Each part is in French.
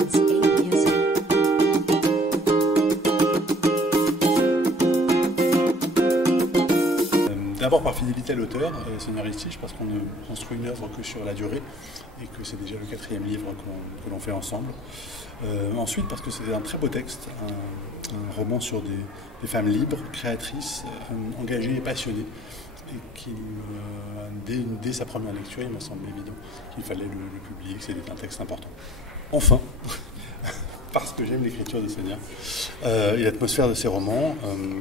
Soundscape music. D'abord par fidélité à l'auteur scénaristique, parce qu'on ne construit une œuvre que sur la durée et que c'est déjà le 4e livre que l'on fait ensemble. Ensuite parce que c'est un très beau texte, un roman sur des femmes libres, créatrices, engagées et passionnées, et qui, dès sa première lecture, il m'a semblé évident qu'il fallait le publier, que c'était un texte important. Enfin, parce que j'aime l'écriture de Sonia et l'atmosphère de ses romans,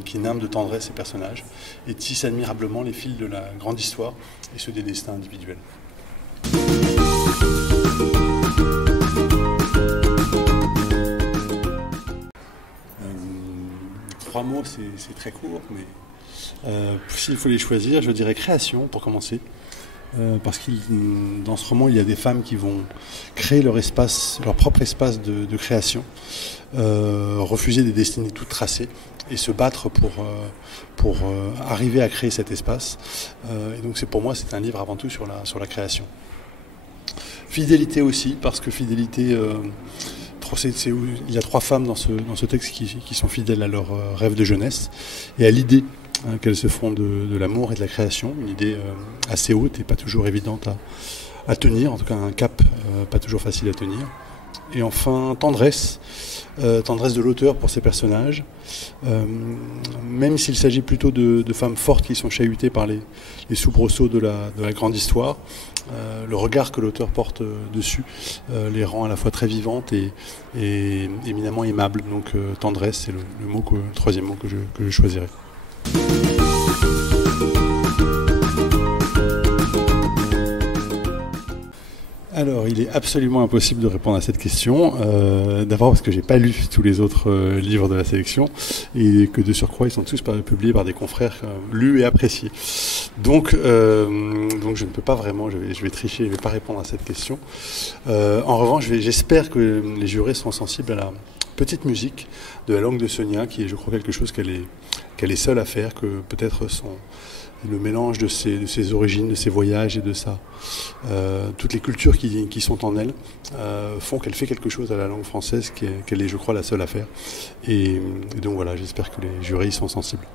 qui nimbe de tendresse ses personnages et tisse admirablement les fils de la grande histoire et ceux des destins individuels. 3 mots, c'est très court, mais s'il faut les choisir, je dirais création pour commencer. Parce que dans ce roman, il y a des femmes qui vont créer leur propre espace de création, refuser des destinées toutes tracées et se battre pour arriver à créer cet espace. Et donc pour moi, c'est un livre avant tout sur la création. Fidélité aussi, parce que fidélité, il y a 3 femmes dans ce texte qui sont fidèles à leur rêve de jeunesse et à l'idée qu'elles se font de l'amour et de la création, une idée assez haute et pas toujours évidente à tenir, en tout cas un cap pas toujours facile à tenir. Et enfin, tendresse de l'auteur pour ses personnages, même s'il s'agit plutôt de femmes fortes qui sont chahutées par les soubresauts de la grande histoire, le regard que l'auteur porte dessus les rend à la fois très vivantes et éminemment aimables. Donc tendresse, c'est le 3e mot que je choisirais. Alors, il est absolument impossible de répondre à cette question, d'abord parce que j'ai pas lu tous les autres livres de la sélection et que de surcroît ils sont tous publiés par des confrères lus et appréciés. Donc je ne peux pas vraiment, je vais tricher, je ne vais pas répondre à cette question. En revanche, j'espère que les jurés sont sensibles à la petite musique de la langue de Sonia, qui est, je crois, quelque chose qu'elle est seule à faire, que peut-être le mélange de ses origines, de ses voyages et de toutes les cultures qui sont en elle font qu'elle fait quelque chose à la langue française qu'elle est, je crois, la seule à faire. Et donc voilà, j'espère que les jurys y sont sensibles.